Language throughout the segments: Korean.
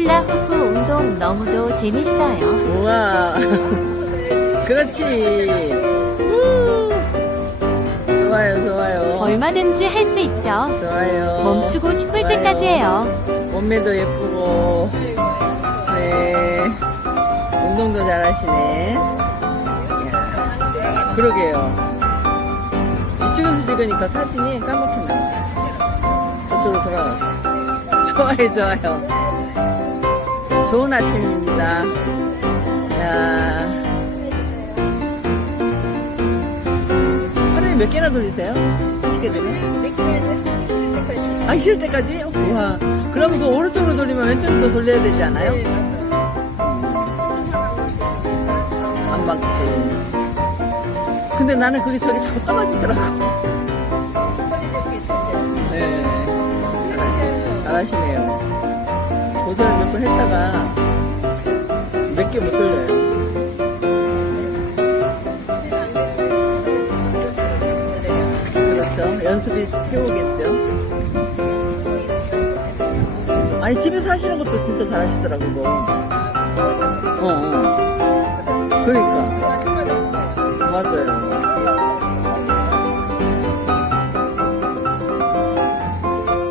훌라후프 운동 너무도 재밌어요. 우와. 그렇지. 우. 좋아요, 좋아요. 얼마든지 할 수 있죠. 좋아요. 멈추고 싶을 좋아요. 때까지 해요. 몸매도 예쁘고. 네. 운동도 잘하시네. 이야, 그러게요. 이쪽에서 찍으니까 사진이 까맣게 나와요. 저쪽으로 돌아가세요. 좋아요, 좋아요. 좋은 아침입니다. 야. 하루에 몇 개나 돌리세요? 시계 되면? 아, 쉴 때까지? 우와. 그러면 그 오른쪽으로 돌리면 왼쪽으로 돌려야 되지 않아요? 안 맞지. 근데 나는 그게 저기 자꾸 떨어지더라고. 네. 잘하- 잘하시네요. 도전을 몇 번 했다가 몇 개 못 돌려요. 그렇죠. 연습이 최고겠죠. 아니, 집에서 하시는 것도 진짜 잘하시더라고, 뭐. 어, 어. 그러니까. 맞아요.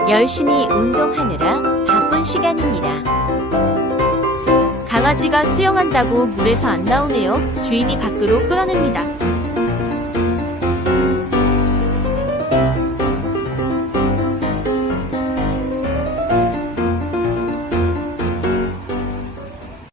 열심히 운동하느라 시간입니다. 강아지가 수영한다고 물에서 안 나오네요. 주인이 밖으로 끌어냅니다.